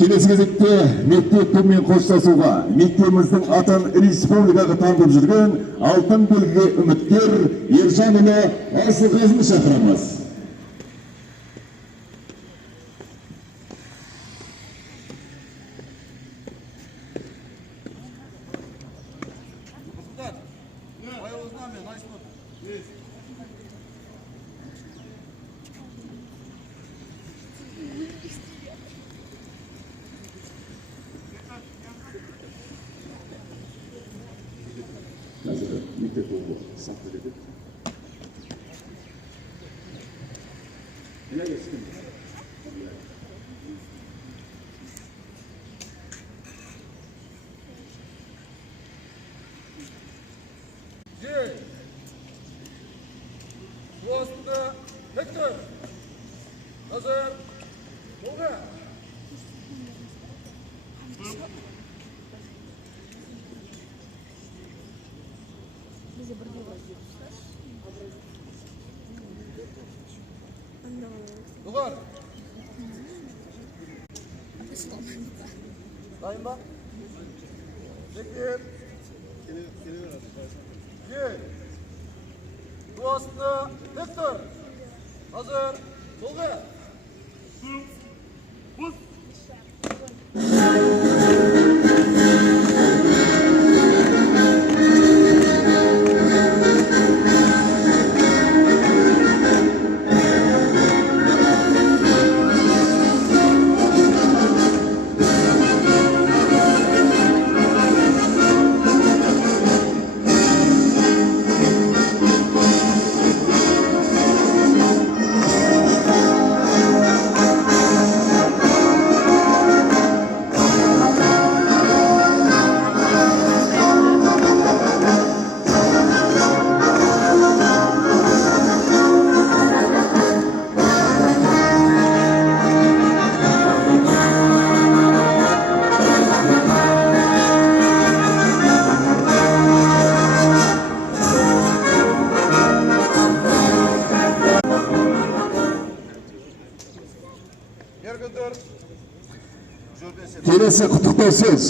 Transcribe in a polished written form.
Келесі кезекте мектептермен қоштасуға мектебіміздің атын республикаға танытып жүрген алтын белгіге үміткер Ержанұлы Асылғазыны шақырамыз. Қазір мектеп болу сақтыр едік. Уасында Виктор, Назар, Молға. Бұғар. Дайын ба? Жекер. Кел. Уасында Виктор, Назар, Молға. Келесі құттықтау сөз